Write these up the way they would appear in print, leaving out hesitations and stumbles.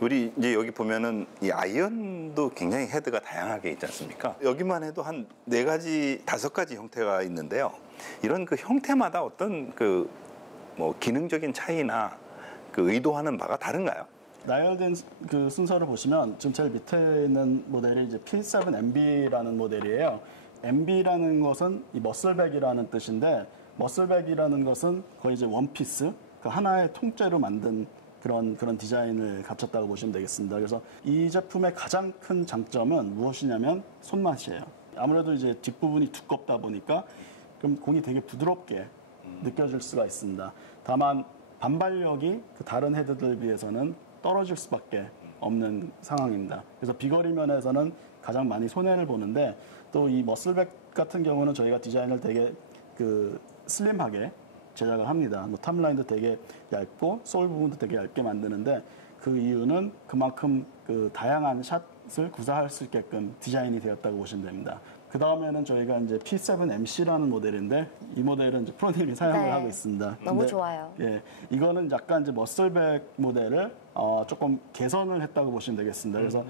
우리 이제 여기 보면은 이 아이언도 굉장히 헤드가 다양하게 있지 않습니까? 여기만 해도 한 4가지, 5가지 형태가 있는데요. 이런 그 형태마다 어떤 그 뭐 기능적인 차이나 그 의도하는 바가 다른가요? 나열된 그 순서를 보시면 지금 제일 밑에 있는 모델이 이제 P7MB라는 모델이에요. MB라는 것은 이 머슬백이라는 뜻인데, 머슬백이라는 것은 거의 이제 원피스, 그 하나의 통째로 만든 그런 디자인을 갖췄다고 보시면 되겠습니다. 그래서 이 제품의 가장 큰 장점은 무엇이냐면 손맛이에요. 아무래도 이제 뒷부분이 두껍다 보니까 그럼 공이 되게 부드럽게 느껴질 수가 있습니다. 다만 반발력이 그 다른 헤드들 비해서는 떨어질 수밖에 없는 상황입니다. 그래서 비거리 면에서는 가장 많이 손해를 보는데, 또 이 머슬백 같은 경우는 저희가 디자인을 되게 그 슬림하게 제작을 합니다. 뭐 탑라인도 되게 얇고 솔 부분도 되게 얇게 만드는데, 그 이유는 그만큼 그 다양한 샷을 구사할 수 있게끔 디자인이 되었다고 보시면 됩니다. 그 다음에는 저희가 이제 P7MC라는 모델인데, 이 모델은 이제 프로님이 사용을 네, 하고 있습니다. 너무 좋아요. 예, 이거는 약간 이제 머슬백 모델을 조금 개선을 했다고 보시면 되겠습니다. 그래서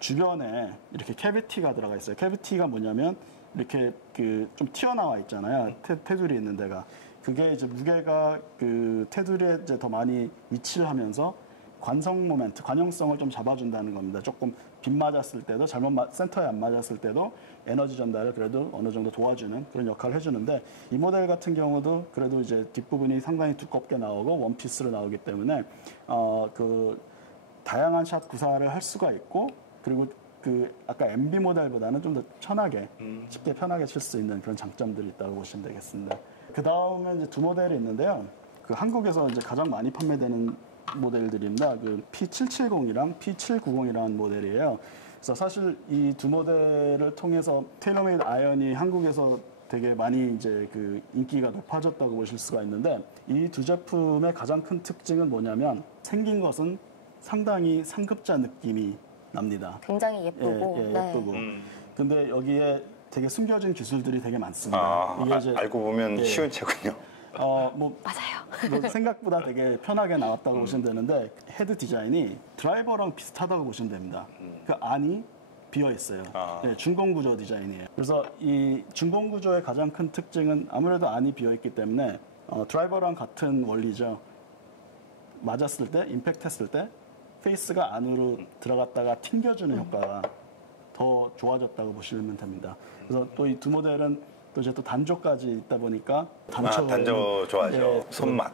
주변에 이렇게 캐비티가 들어가 있어요. 캐비티가 뭐냐면 이렇게 그 좀 튀어나와 있잖아요. 테두리 있는 데가. 그게 이제 무게가 그 테두리에 이제 더 많이 위치를 하면서 관성 모멘트, 관용성을 좀 잡아준다는 겁니다. 조금 빗 맞았을 때도, 센터에 안 맞았을 때도 에너지 전달을 그래도 어느 정도 도와주는 그런 역할을 해주는데, 이 모델 같은 경우도 그래도 이제 뒷부분이 상당히 두껍게 나오고 원피스로 나오기 때문에 그 다양한 샷 구사를 할 수가 있고, 그리고 그 아까 MB 모델보다는 좀 더 편하게, 쉽게 편하게 칠 수 있는 그런 장점들이 있다고 보시면 되겠습니다. 그 다음에 이제 두 모델이 있는데요. 그 한국에서 이제 가장 많이 판매되는 모델들입니다. 그 P770이랑 P790이라는 모델이에요. 그래서 사실 이 두 모델을 통해서 테일러메이드 아이언이 한국에서 되게 많이 이제 그 인기가 높아졌다고 보실 수가 있는데, 이 두 제품의 가장 큰 특징은 뭐냐면, 생긴 것은 상당히 상급자 느낌이 납니다. 굉장히 예쁘고. 예쁘고. 근데 여기에 되게 숨겨진 기술들이 되게 많습니다. 이게 이제 알고 보면 쉬운 채군요. 맞아요. 생각보다 되게 편하게 나왔다고 보시면 되는데, 헤드 디자인이 드라이버랑 비슷하다고 보시면 됩니다. 그 안이 비어 있어요. 네, 준공 구조 디자인이에요. 그래서 이 준공 구조의 가장 큰 특징은 아무래도 안이 비어 있기 때문에 드라이버랑 같은 원리죠. 맞았을 때, 임팩트 했을 때 페이스가 안으로 들어갔다가 튕겨주는 효과가 더 좋아졌다고 보시면 됩니다. 그래서 또 이 두 모델은 또 이제 또 단조까지 있다 보니까 단조 좋아하죠. 손맛.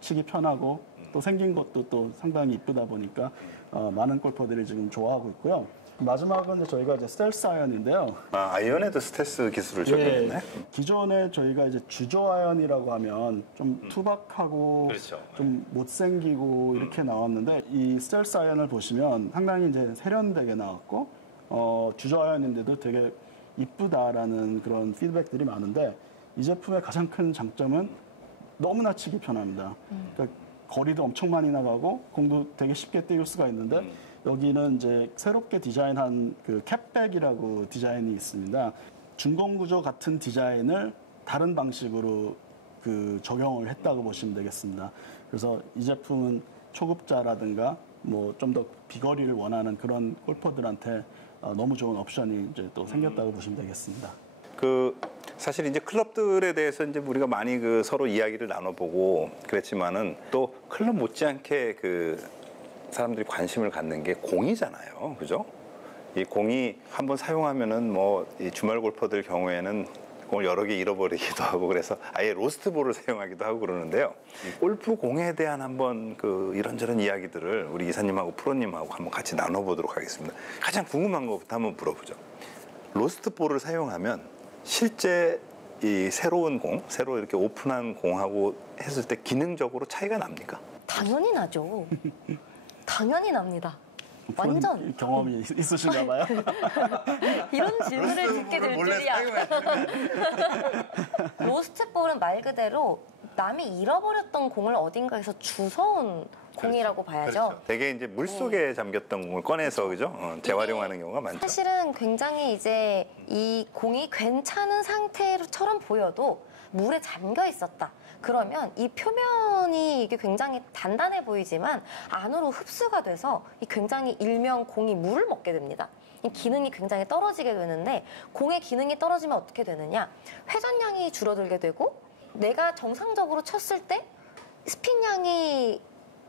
치기 편하고 또 생긴 것도 또 상당히 이쁘다 보니까 많은 골퍼들이 지금 좋아하고 있고요. 마지막은 이제 저희가 이제 스텔스 아이언인데요. 아이언에도 스텔스 기술을 적용했네. 기존에 저희가 이제 주조 아이언이라고 하면 좀 투박하고 그렇죠. 좀 못생기고 이렇게 나왔는데, 이 스텔스 아이언을 보시면 상당히 이제 세련되게 나왔고, 주저 아이언인데도 되게 이쁘다라는 그런 피드백들이 많은데, 이 제품의 가장 큰 장점은 너무나 치기 편합니다. 그러니까 거리도 엄청 많이 나가고 공도 되게 쉽게 띄울 수가 있는데, 여기는 이제 새롭게 디자인한 그 캡백이라고 디자인이 있습니다. 준공 구조 같은 디자인을 다른 방식으로 그 적용을 했다고 보시면 되겠습니다. 그래서 이 제품은 초급자라든가 뭐 좀 더 비거리를 원하는 그런 골퍼들한테 너무 좋은 옵션이 이제 또 생겼다고 보시면 되겠습니다. 그 사실 이제 클럽들에 대해서 이제 우리가 많이 그 서로 이야기를 나눠보고 그랬지만은, 또 클럽 못지않게 그 사람들이 관심을 갖는 게 공이잖아요, 그죠? 이 공이 한번 사용하면은 뭐 이 주말 골퍼들 경우에는 공을 여러 개 잃어버리기도 하고, 그래서 아예 로스트볼을 사용하기도 하고 그러는데요. 골프 공에 대한 한번 그 이런저런 이야기들을 우리 이사님하고 프로님하고 한번 같이 나눠보도록 하겠습니다. 가장 궁금한 것부터 한번 물어보죠. 로스트볼을 사용하면 실제 이 새로운 공, 새로 이렇게 오픈한 공하고 했을 때 기능적으로 차이가 납니까? 당연히 나죠. 당연히 납니다. 완전 경험이 있으신가 봐요. 이런 질문을 듣게 될 줄이야. 로스트볼은 말 그대로 남이 잃어버렸던 공을 어딘가에서 주워온 공이라고 봐야죠. 그렇죠. 되게 이제 물 속에 잠겼던 공을 꺼내서, 그죠? 재활용하는 경우가 많죠. 사실은 굉장히 이제 이 공이 괜찮은 상태처럼 보여도 물에 잠겨 있었다. 그러면 이 표면이 이게 굉장히 단단해 보이지만 안으로 흡수가 돼서 이 굉장히 일명 공이 물을 먹게 됩니다. 이 기능이 굉장히 떨어지게 되는데 공의 기능이 떨어지면 어떻게 되느냐? 회전량이 줄어들게 되고 내가 정상적으로 쳤을 때 스핀량이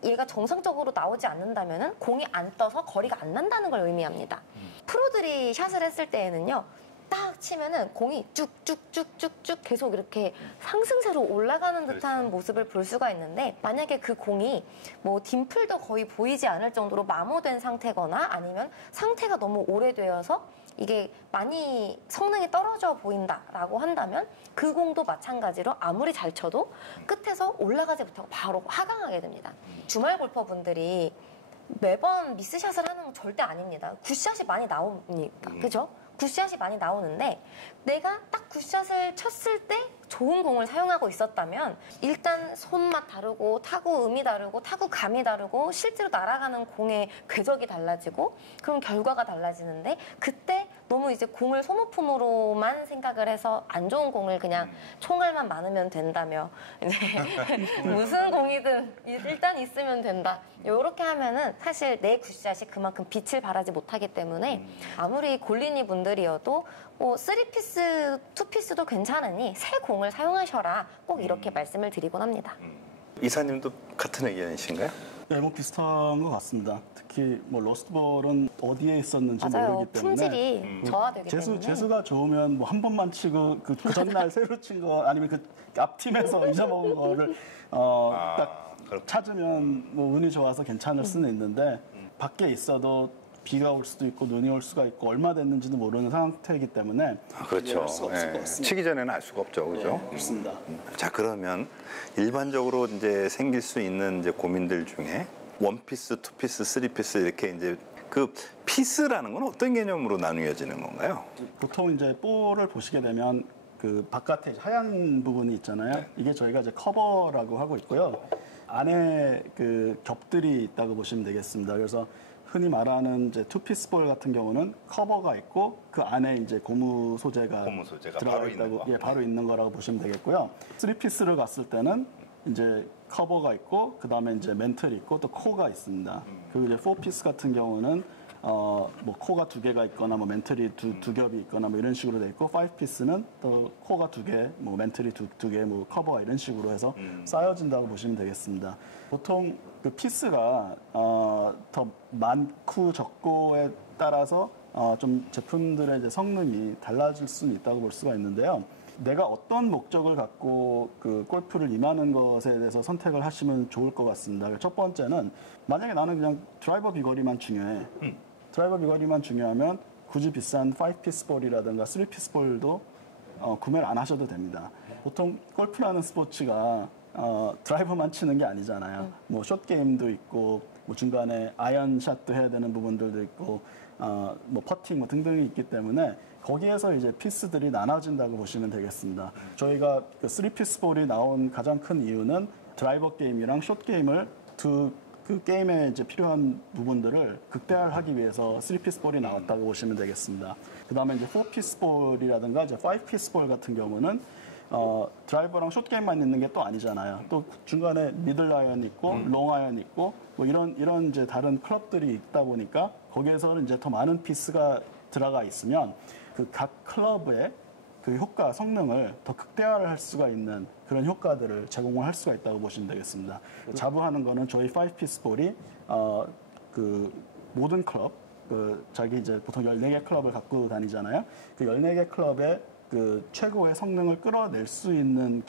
얘가 정상적으로 나오지 않는다면은 공이 안 떠서 거리가 안 난다는 걸 의미합니다. 프로들이 샷을 했을 때에는요. 딱 치면은 공이 쭉쭉쭉쭉쭉 계속 이렇게 상승세로 올라가는 듯한 모습을 볼 수가 있는데 만약에 그 공이 뭐 딤플도 거의 보이지 않을 정도로 마모된 상태거나 아니면 상태가 너무 오래되어서 이게 많이 성능이 떨어져 보인다라고 한다면 그 공도 마찬가지로 아무리 잘 쳐도 끝에서 올라가지 못하고 바로 하강하게 됩니다. 주말 골퍼분들이 매번 미스샷을 하는 건 절대 아닙니다. 굿샷이 많이 나오니까, 그죠? 굿샷이 많이 나오는데 내가 딱 굿샷을 쳤을 때 좋은 공을 사용하고 있었다면 일단 손맛 다르고 타구 음이 다르고 타구 감이 다르고 실제로 날아가는 공의 궤적이 달라지고 그럼 결과가 달라지는데 그때 너무 이제 공을 소모품으로만 생각을 해서 안 좋은 공을 그냥 총알만 많으면 된다며 이제 무슨 공이든 일단 있으면 된다. 이렇게 하면은 사실 내 굿샷이 그만큼 빛을 발하지 못하기 때문에 아무리 골린이 분들이어도 뭐 3피스, 2피스도 괜찮으니 새 공을 사용하셔라. 꼭 이렇게 말씀을 드리곤 합니다. 이사님도 같은 의견이신가요? 네, 뭐 비슷한 것 같습니다. 특히 뭐 로스트볼은 어디에 있었는지 맞아요. 모르기 때문에 품질이 저하되기 때문에. 재수가 좋으면 뭐 한 번만 치고 그 전날 새로 친 거 아니면 그 앞팀에서 잊어먹은 거를 딱 찾으면 뭐 운이 좋아서 괜찮을 수는 있는데 밖에 있어도 비가 올 수도 있고 눈이 올 수가 있고 얼마 됐는지도 모르는 상태이기 때문에 그렇죠. 이해할 수 없을 것 예. 같습니다. 치기 전에는 알 수가 없죠, 그죠? 네, 그렇습니다. 자, 그러면 일반적으로 이제 생길 수 있는 이제 고민들 중에 원피스, 투피스, 쓰리피스 이렇게 이제 그 피스라는 건 어떤 개념으로 나누어지는 건가요? 보통 이제 볼을 보시게 되면 그 바깥에 하얀 부분이 있잖아요. 이게 저희가 이제 커버라고 하고 있고요. 안에 그 겹들이 있다고 보시면 되겠습니다. 그래서 흔히 말하는 이제 투피스 볼 같은 경우는 커버가 있고 그 안에 이제 고무 소재가 들어가 바로 있는 있다고 거. 바로 있는 거라고 보시면 되겠고요. 쓰리피스를 갔을 때는 이제 커버가 있고 그 다음에 이제 멘틀이 있고 또 코가 있습니다. 그리고 이제 4피스 같은 경우는 뭐 코가 두 개가 있거나 뭐 멘틀이 두 겹이 있거나 뭐 이런 식으로 돼 있고 5피스는 또 코가 두 개, 뭐 멘틀이 두 개, 뭐 커버가 이런 식으로 해서 쌓여진다고 보시면 되겠습니다. 보통 그 피스가 더 많고 적고에 따라서 좀 제품들의 이제 성능이 달라질 수는 있다고 볼 수가 있는데요. 내가 어떤 목적을 갖고 그 골프를 임하는 것에 대해서 선택을 하시면 좋을 것 같습니다. 첫 번째는 만약에 나는 그냥 드라이버 비거리만 중요해. 드라이버 비거리만 중요하면 굳이 비싼 5피스 볼이라든가 3피스 볼도 구매를 안 하셔도 됩니다. 보통 골프라는 스포츠가 드라이버만 치는 게 아니잖아요. 뭐 숏게임도 있고 뭐 중간에 아이언샷도 해야 되는 부분들도 있고 뭐 퍼팅 뭐 등등이 있기 때문에 거기에서 이제 피스들이 나눠진다고 보시면 되겠습니다. 저희가 그 3피스 볼이 나온 가장 큰 이유는 드라이버 게임이랑 숏 게임을 그 게임에 이제 필요한 부분들을 극대화하기 위해서 3피스 볼이 나왔다고 보시면 되겠습니다. 그 다음에 이제 4피스 볼이라든가 이제 5피스 볼 같은 경우는 드라이버랑 숏 게임만 있는 게 또 아니잖아요. 또 중간에 미들 아이언 있고 롱 아이언 있고 뭐 이런 이제 다른 클럽들이 있다 보니까 거기에서는 이제 더 많은 피스가 들어가 있으면 그 각 클럽의 그 효과, 성능을 더 극대화를 할 수가 있는 그런 효과들을 제공을 할 수가 있다고 보시면 되겠습니다. 자부하는 거는 저희 5피스 볼이 그 모든 클럽, 자기 이제 보통 14개 클럽을 갖고 다니잖아요. 그 14개 클럽의 그 최고의 성능을 끌어낼 수 있는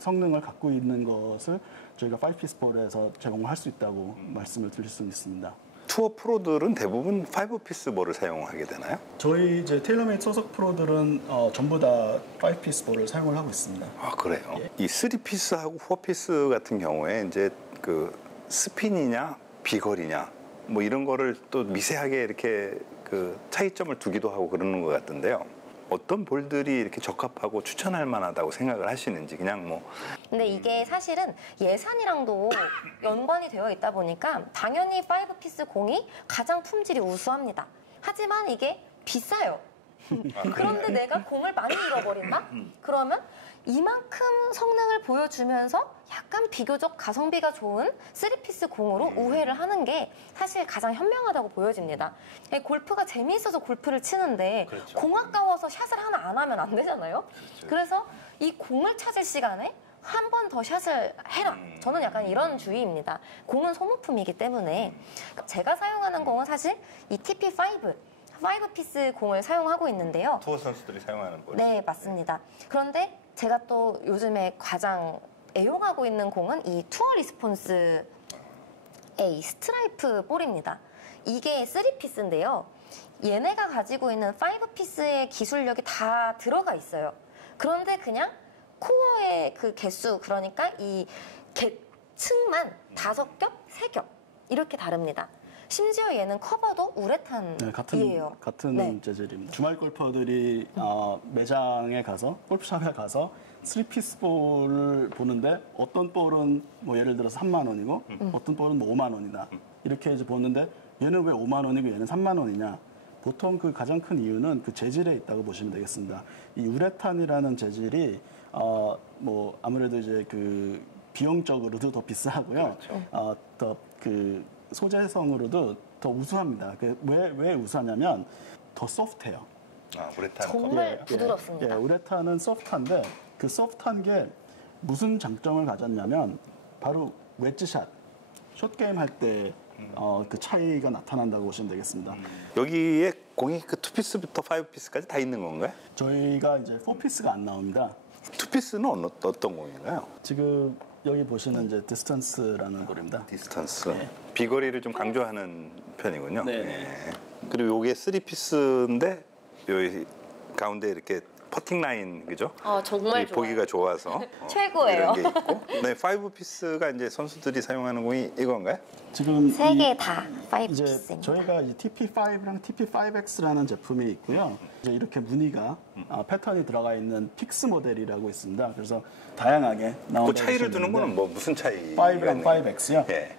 성능을 갖고 있는 것을 저희가 5피스 볼에서 제공할 수 있다고 말씀을 드릴 수 있습니다. 투어 프로들은 대부분 5피스 볼을 사용하게 되나요? 저희 이제 테일러메이드 소속 프로들은 전부 다 5피스 볼을 사용을 하고 있습니다. 아, 그래요? 예. 이 3피스하고 4피스 같은 경우에 이제 그 스핀이냐 비거리냐 뭐 이런 거를 또 미세하게 이렇게 그 차이점을 두기도 하고 그러는 것 같은데요. 어떤 볼들이 이렇게 적합하고 추천할 만하다고 생각을 하시는지 그냥 뭐. 근데 이게 사실은 예산이랑도 연관이 되어 있다 보니까 당연히 5피스 공이 가장 품질이 우수합니다. 하지만 이게 비싸요. 그런데 내가 공을 많이 잃어버린다? 그러면 이만큼 성능을 보여주면서 약간 비교적 가성비가 좋은 3피스 공으로 우회를 하는 게 사실 가장 현명하다고 보여집니다. 골프가 재미있어서 골프를 치는데 그렇죠. 공 아까워서 샷을 하나 안 하면 안 되잖아요. 그렇죠. 그래서 이 공을 찾을 시간에 한 번 더 샷을 해라. 저는 약간 이런 주의입니다. 공은 소모품이기 때문에 제가 사용하는 공은 사실 이 TP5 5피스 공을 사용하고 있는데요. 투어 선수들이 사용하는 거. 네, 맞습니다. 그런데 제가 또 요즘에 가장 애용하고 있는 공은 이 투어 리스폰스의 이 스트라이프 볼입니다. 이게 3피스인데요. 얘네가 가지고 있는 5피스의 기술력이 다 들어가 있어요. 그런데 그냥 코어의 그 개수, 그러니까 이 층만 5겹, 3겹 이렇게 다릅니다. 심지어 얘는 커버도 우레탄이에요. 같은 네. 재질입니다. 주말 골퍼들이 매장에 가서 골프샵에 가서 3피스 볼을 보는데 어떤 볼은 뭐 예를 들어서 3만 원이고 어떤 볼은 뭐 5만 원이다. 이렇게 이제 보는데 얘는 왜 5만 원이고 얘는 3만 원이냐? 보통 그 가장 큰 이유는 그 재질에 있다고 보시면 되겠습니다. 이 우레탄이라는 재질이 뭐 아무래도 이제 그 비용적으로도 더 비싸고요. 더 그 소재성으로도 더 우수합니다. 왜 우수하냐면 더 소프트해요. 우레탄 정말 부드럽습니다. 우레탄은 소프트한데 그 소프트한 게 무슨 장점을 가졌냐면 바로 웨지샷, 숏게임 할 때 그 차이가 나타난다고 보시면 되겠습니다. 여기에 공이 그 2피스부터 5피스까지 다 있는 건가요? 저희가 이제 4피스가 안 나옵니다. 2피스는 어떤 공인가요? 지금 여기 보시는 이제 디스턴스라는 볼입니다. 디스턴스. 네. 비거리를 좀 강조하는 편이군요. 네. 예. 그리고 요게 3피스인데 여기 가운데 이렇게 퍼팅 라인 그죠? 정말 이 보기가 좋아서 최고예요. 이런 게 있고. 네, 5피스가 이제 선수들이 사용하는 공이 이건가요? 지금 세 개 다 이제 5피스입니다. 저희가 이제 TP5랑 TP5X라는 제품이 있고요. 이제 이렇게 무늬가 패턴이 들어가 있는 픽스 모델이라고 있습니다. 그래서 다양하게 나온다고 그 차이를 보시면 두는 거는 되는데 뭐 무슨 차이? 5랑 5X요. 예.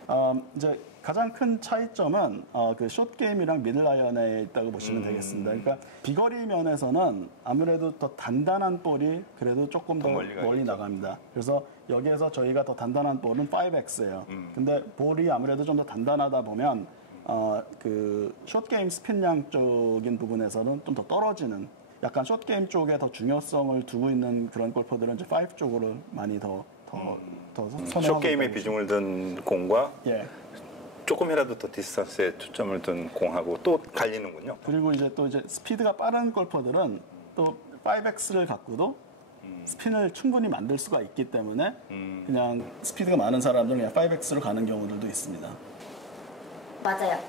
이제 가장 큰 차이점은 그 숏게임이랑 미들라이언에 있다고 보시면 되겠습니다. 그러니까 비거리 면에서는 아무래도 더 단단한 볼이 그래도 조금 더 멀리 멀리 가겠죠. 나갑니다. 그래서 여기에서 저희가 더 단단한 볼은 5X예요. 근데 볼이 아무래도 좀 더 단단하다 보면 그 숏게임 스핀량 쪽인 부분에서는 좀 더 떨어지는 약간 숏게임 쪽에 더 중요성을 두고 있는 그런 골퍼들은 이제 5 쪽으로 많이 더 선호하고 숏게임에 있다고 비중을 둔 공과 보시면. 예. 조금이라도 더 디스턴스에 초점을 둔 공하고 또 갈리는군요. 그리고 이제 또 이제 스피드가 빠른 골퍼들은 또 5X를 갖고도 스핀을 충분히 만들 수가 있기 때문에 그냥 스피드가 많은 사람들은 그냥 5X로 가는 경우들도 있습니다. 맞아요.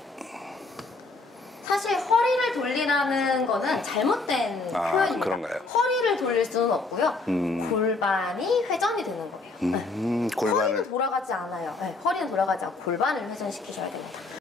사실 허리를 돌리라는 거는 잘못된 표현입니다. 그런가요? 허리를 돌릴 수는 없고요. 골반이 회전이 되는 거예요. 네. 골반을 허리는 돌아가지 않아요. 네, 허리는 돌아가지 않고 골반을 회전시키셔야 됩니다.